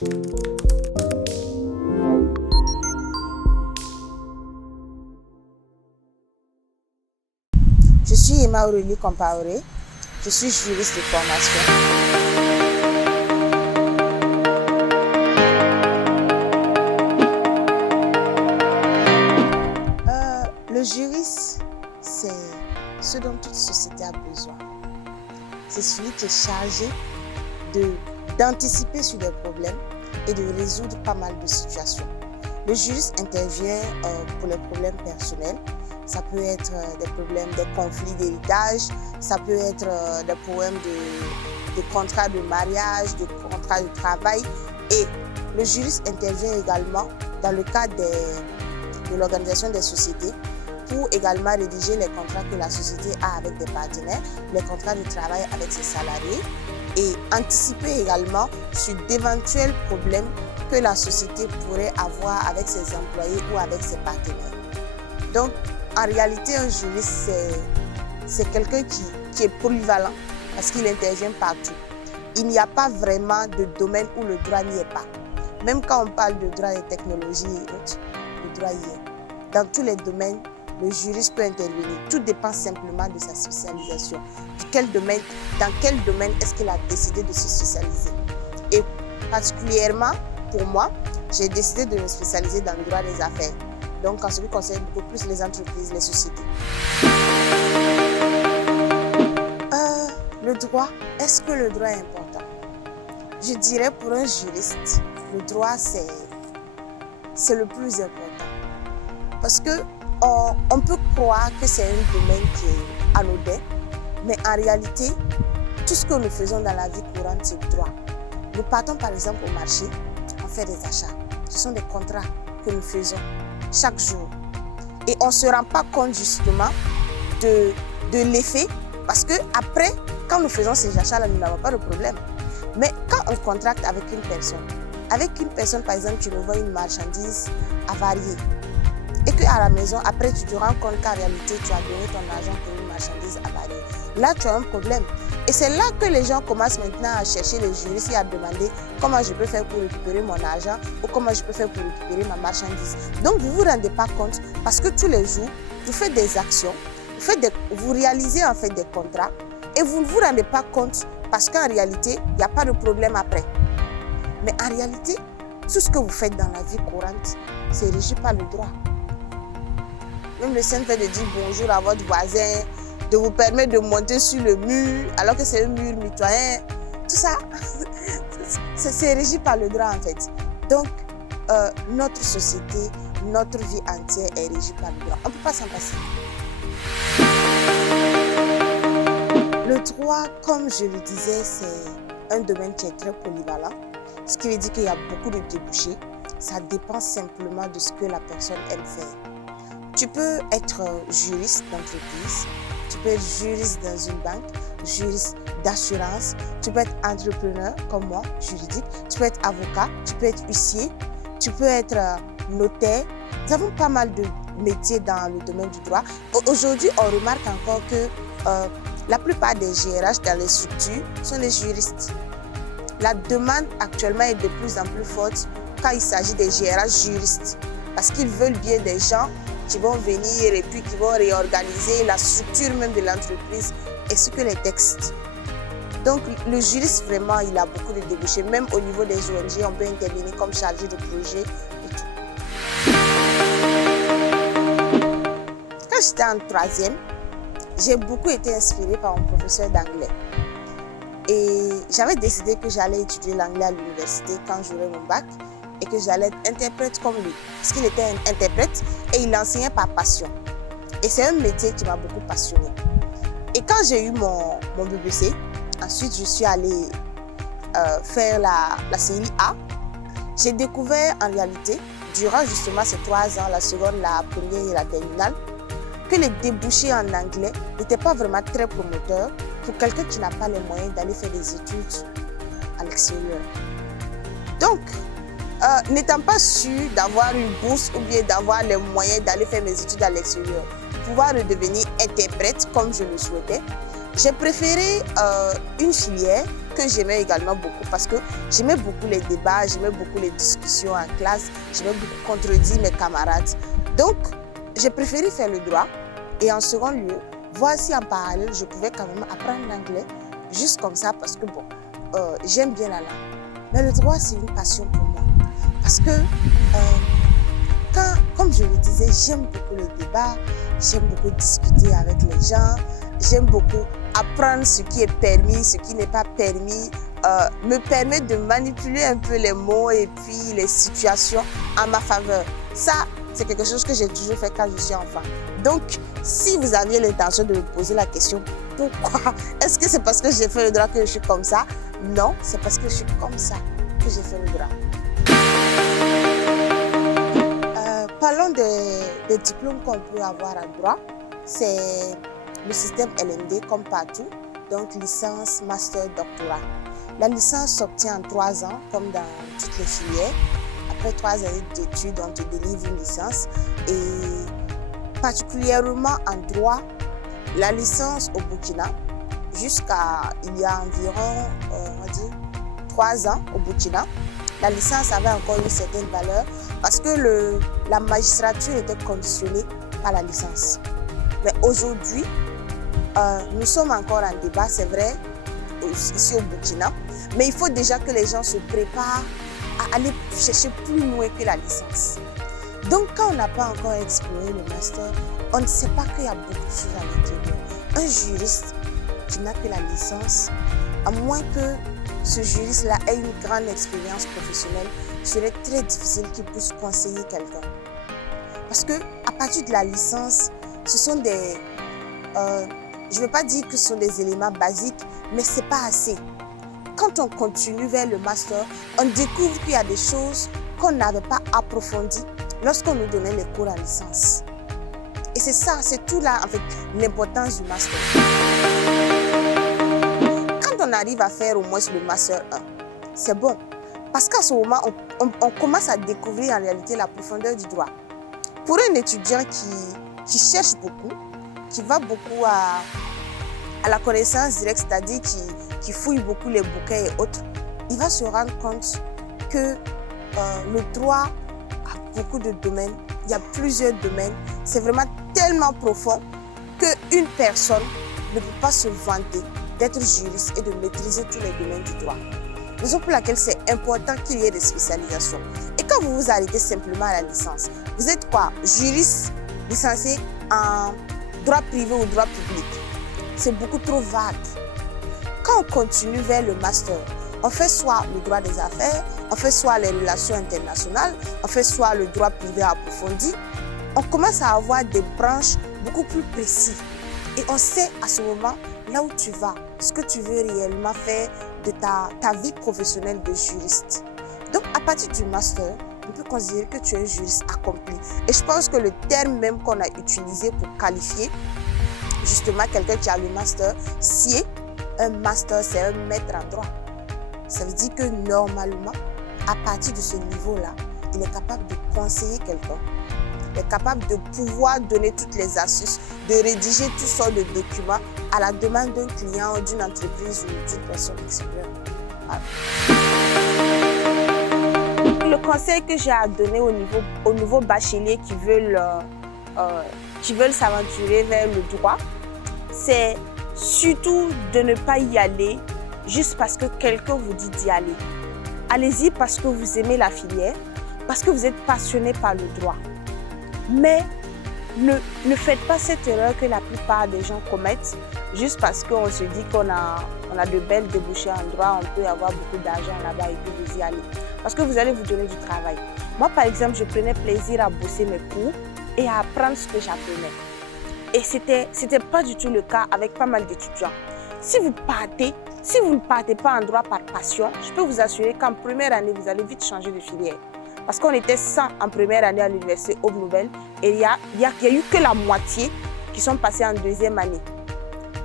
Je suis Emma Aurélie Compaoré, je suis juriste de formation. Le juriste, c'est ce dont toute société a besoin. C'est celui qui est chargé d'anticiper sur des problèmes et de résoudre pas mal de situations. Le juriste intervient pour les problèmes personnels. Ça peut être des problèmes, des conflits d'héritage, ça peut être des problèmes de contrats de mariage, de contrats de travail. Et le juriste intervient également dans le cadre de l'organisation des sociétés pour également rédiger les contrats que la société a avec des partenaires, les contrats de travail avec ses salariés et anticiper également sur d'éventuels problèmes que la société pourrait avoir avec ses employés ou avec ses partenaires. Donc, en réalité, un juriste, c'est quelqu'un qui est polyvalent parce qu'il intervient partout. Il n'y a pas vraiment de domaine où le droit n'y est pas. Même quand on parle de droit des technologies et autres, le droit y est. Dans tous les domaines, le juriste peut intervenir. Tout dépend simplement de sa spécialisation. Dans quel domaine est-ce qu'il a décidé de se spécialiser. Et particulièrement, pour moi, j'ai décidé de me spécialiser dans le droit des affaires. Donc, en ce qui concerne beaucoup plus les entreprises, les sociétés. Le droit, est-ce que le droit est important? Je dirais pour un juriste, le droit, c'est le plus important. Parce que on peut croire que c'est un domaine qui est anodin, mais en réalité, tout ce que nous faisons dans la vie courante, c'est le droit. Nous partons par exemple au marché, on fait des achats. Ce sont des contrats que nous faisons chaque jour. Et on ne se rend pas compte justement de l'effet parce que après, quand nous faisons ces achats-là, nous n'avons pas de problème. Mais quand on contracte avec une personne par exemple, tu nous vends une marchandise avariée et qu'à la maison, après, tu te rends compte qu'en réalité, tu as donné ton argent pour une marchandise avariée. Là, tu as un problème. Et c'est là que les gens commencent maintenant à chercher les juristes et à demander comment je peux faire pour récupérer mon argent ou comment je peux faire pour récupérer ma marchandise. Donc, vous ne vous rendez pas compte parce que tous les jours, vous faites des actions, vous réalisez en fait des contrats et vous ne vous rendez pas compte parce qu'en réalité, il n'y a pas de problème après. Mais en réalité, tout ce que vous faites dans la vie courante, c'est régi par le droit. Même le simple fait de dire bonjour à votre voisin, de vous permettre de monter sur le mur alors que c'est un mur mitoyen, tout ça, c'est régi par le droit en fait. Donc, notre société, notre vie entière est régie par le droit. On ne peut pas s'en passer. Le droit, comme je le disais, c'est un domaine qui est très polyvalent, ce qui veut dire qu'il y a beaucoup de débouchés. Ça dépend simplement de ce que la personne aime faire. Tu peux être juriste d'entreprise, tu peux être juriste dans une banque, juriste d'assurance, tu peux être entrepreneur comme moi, juridique, tu peux être avocat, tu peux être huissier, tu peux être notaire. Nous avons pas mal de métiers dans le domaine du droit. Aujourd'hui, on remarque encore que la plupart des GRH dans les structures sont des juristes. La demande actuellement est de plus en plus forte quand il s'agit des GRH juristes parce qu'ils veulent bien des gens qui vont venir et puis qui vont réorganiser la structure même de l'entreprise ainsi que les textes. Donc le juriste vraiment il a beaucoup de débouchés, même au niveau des ONG on peut intervenir comme chargé de projet et tout. Quand j'étais en troisième, j'ai beaucoup été inspirée par mon professeur d'anglais et j'avais décidé que j'allais étudier l'anglais à l'université quand j'aurais mon bac et que j'allais être interprète comme lui. Parce qu'il était un interprète et il enseignait par passion. Et c'est un métier qui m'a beaucoup passionnée. Et quand j'ai eu mon BBC, ensuite je suis allée faire la série A, j'ai découvert en réalité, durant justement ces 3 ans, la seconde, la première et la terminale, que les débouchés en anglais n'étaient pas vraiment très promoteurs pour quelqu'un qui n'a pas les moyens d'aller faire des études à l'extérieur. Donc, n'étant pas sûr d'avoir une bourse ou bien d'avoir les moyens d'aller faire mes études à l'extérieur, pouvoir redevenir interprète comme je le souhaitais, j'ai préféré une filière que j'aimais également beaucoup parce que j'aimais beaucoup les débats, j'aimais beaucoup les discussions en classe, j'aimais beaucoup contredire mes camarades. Donc, j'ai préféré faire le droit et en second lieu, voir si en parallèle, je pouvais quand même apprendre l'anglais juste comme ça parce que bon, j'aime bien la langue. Mais le droit, c'est une passion pour moi parce que comme je le disais, j'aime beaucoup les débats, j'aime beaucoup discuter avec les gens, j'aime beaucoup apprendre ce qui est permis, ce qui n'est pas permis, me permet de manipuler un peu les mots et puis les situations en ma faveur. Ça, c'est quelque chose que j'ai toujours fait quand je suis enfant. Donc, si vous aviez l'intention de me poser la question, pourquoi? Est-ce que c'est parce que j'ai fait le droit que je suis comme ça? Non, c'est parce que je suis comme ça que j'ai fait le droit. Parlons des diplômes qu'on peut avoir en droit. C'est le système LMD comme partout, donc licence, master, doctorat. La licence s'obtient en 3 ans, comme dans toutes les filières. Après 3 années d'études, on te délivre une licence. Et particulièrement en droit, la licence au Burkina, jusqu'à il y a environ, on va dire, 3 ans au Burkina, la licence avait encore une certaine valeur parce que la magistrature était conditionnée par la licence. Mais aujourd'hui, nous sommes encore en débat, c'est vrai, ici au Burkina, mais il faut déjà que les gens se préparent à aller chercher plus loin que la licence. Donc, quand on n'a pas encore exploré le master, on ne sait pas qu'il y a beaucoup de choses à l'intérieur. Un juriste qui n'a que la licence, à moins que ce juriste-là ait une grande expérience professionnelle, il serait très difficile qu'il puisse conseiller quelqu'un. Parce qu'à partir de la licence, ce sont des... je ne veux pas dire que ce sont des éléments basiques, mais ce n'est pas assez. Quand on continue vers le master, on découvre qu'il y a des choses qu'on n'avait pas approfondies lorsqu'on nous donnait les cours en licence. Et c'est ça, c'est tout là, en fait, l'importance du master. Quand on arrive à faire au moins le master 1, c'est bon. Parce qu'à ce moment, on commence à découvrir en réalité la profondeur du droit. Pour un étudiant qui cherche beaucoup, qui va beaucoup à la connaissance directe, c'est-à-dire qui fouille beaucoup les bouquins et autres, il va se rendre compte que le droit a beaucoup de domaines, il y a plusieurs domaines, c'est vraiment tellement profond qu'une personne ne peut pas se vanter d'être juriste et de maîtriser tous les domaines du droit. Raison pour laquelle c'est important qu'il y ait des spécialisations. Et quand vous vous arrêtez simplement à la licence, vous êtes quoi? Juriste licencié en droit privé ou droit public. C'est beaucoup trop vague. Quand on continue vers le master, on fait soit le droit des affaires, on fait soit les relations internationales, on fait soit le droit privé approfondi. On commence à avoir des branches beaucoup plus précises. Et on sait à ce moment là où tu vas, ce que tu veux réellement faire de ta vie professionnelle de juriste. Donc, à partir du master, on peut considérer que tu es un juriste accompli. Et je pense que le terme même qu'on a utilisé pour qualifier justement quelqu'un qui a le master, c'est un master, c'est un maître en droit. Ça veut dire que normalement, à partir de ce niveau-là, il est capable de conseiller quelqu'un. Il est capable de pouvoir donner toutes les astuces, de rédiger toutes sortes de documents à la demande d'un client ou d'une entreprise ou d'une personne extérieure. Voilà. Le conseil que j'ai à donner aux nouveaux bacheliers qui veulent s'aventurer vers le droit, c'est surtout de ne pas y aller juste parce que quelqu'un vous dit d'y aller. Allez-y parce que vous aimez la filière, parce que vous êtes passionné par le droit. Mais ne faites pas cette erreur que la plupart des gens commettent juste parce qu'on se dit qu'on a de belles débouchés en droit, on peut avoir beaucoup d'argent là-bas et puis vous y allez. Parce que vous allez vous donner du travail. Moi, par exemple, je prenais plaisir à bosser mes cours et à apprendre ce que j'apprenais. Et c'était pas du tout le cas avec pas mal d'étudiants. Si vous ne partez pas en droit par passion, je peux vous assurer qu'en première année, vous allez vite changer de filière. Parce qu'on était 100 en première année à l'université Aube Nouvelle et il n'y a eu que la moitié qui sont passés en deuxième année.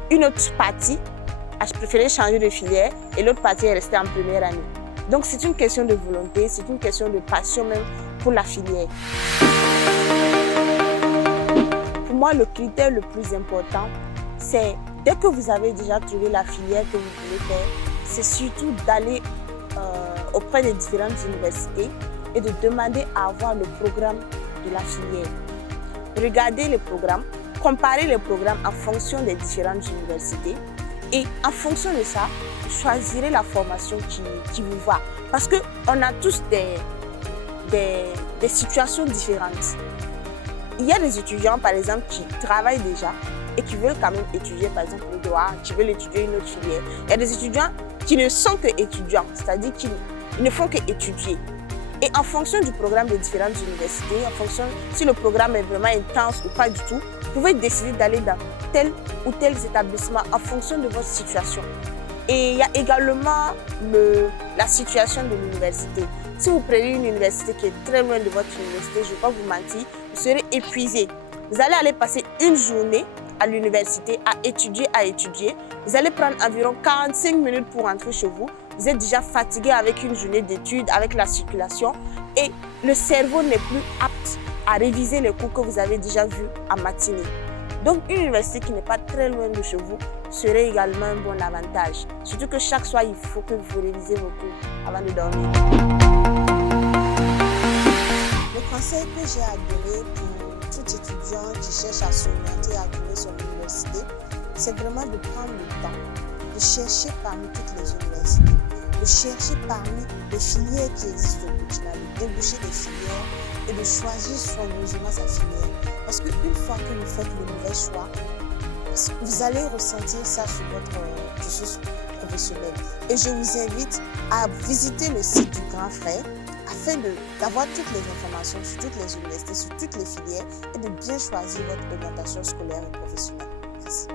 Une autre partie a préféré changer de filière et l'autre partie est restée en première année. Donc c'est une question de volonté, c'est une question de passion même pour la filière. Pour moi, le critère le plus important, c'est dès que vous avez déjà trouvé la filière que vous voulez faire, c'est surtout d'aller auprès des différentes universités et de demander à avoir le programme de la filière. Regardez les programmes, comparer les programmes en fonction des différentes universités et en fonction de ça, choisirez la formation qui vous va. Parce qu'on a tous des situations différentes. Il y a des étudiants, par exemple, qui travaillent déjà et qui veulent quand même étudier, par exemple, le droit, qui veulent étudier une autre filière. Il y a des étudiants qui ne sont que étudiants, c'est-à-dire qu'ils ne font qu'étudier. Et en fonction du programme des différentes universités, en fonction si le programme est vraiment intense ou pas du tout, vous pouvez décider d'aller dans tel ou tel établissement en fonction de votre situation. Et il y a également la situation de l'université. Si vous prenez une université qui est très loin de votre université, je ne vais pas vous mentir, vous serez épuisé. Vous allez aller passer une journée à l'université à étudier. Vous allez prendre environ 45 minutes pour rentrer chez vous. Vous êtes déjà fatigué avec une journée d'études, avec la circulation et le cerveau n'est plus apte à réviser les cours que vous avez déjà vus en matinée. Donc une université qui n'est pas très loin de chez vous serait également un bon avantage. Surtout que chaque soir, il faut que vous révisez vos cours avant de dormir. Le conseil que j'ai à donner pour tout étudiant qui cherche à s'orienter, à trouver son université, c'est vraiment de prendre le temps, de chercher parmi toutes les universités, de chercher parmi les filières qui existent au Burkina, de déboucher des filières et de choisir soigneusement sa filière. Parce qu'une fois que vous faites le mauvais choix, vous allez ressentir ça sur votre cursus professionnel. Et je vous invite à visiter le site du Grand Frère afin d'avoir toutes les informations sur toutes les universités, sur toutes les filières et de bien choisir votre orientation scolaire et professionnelle. Merci.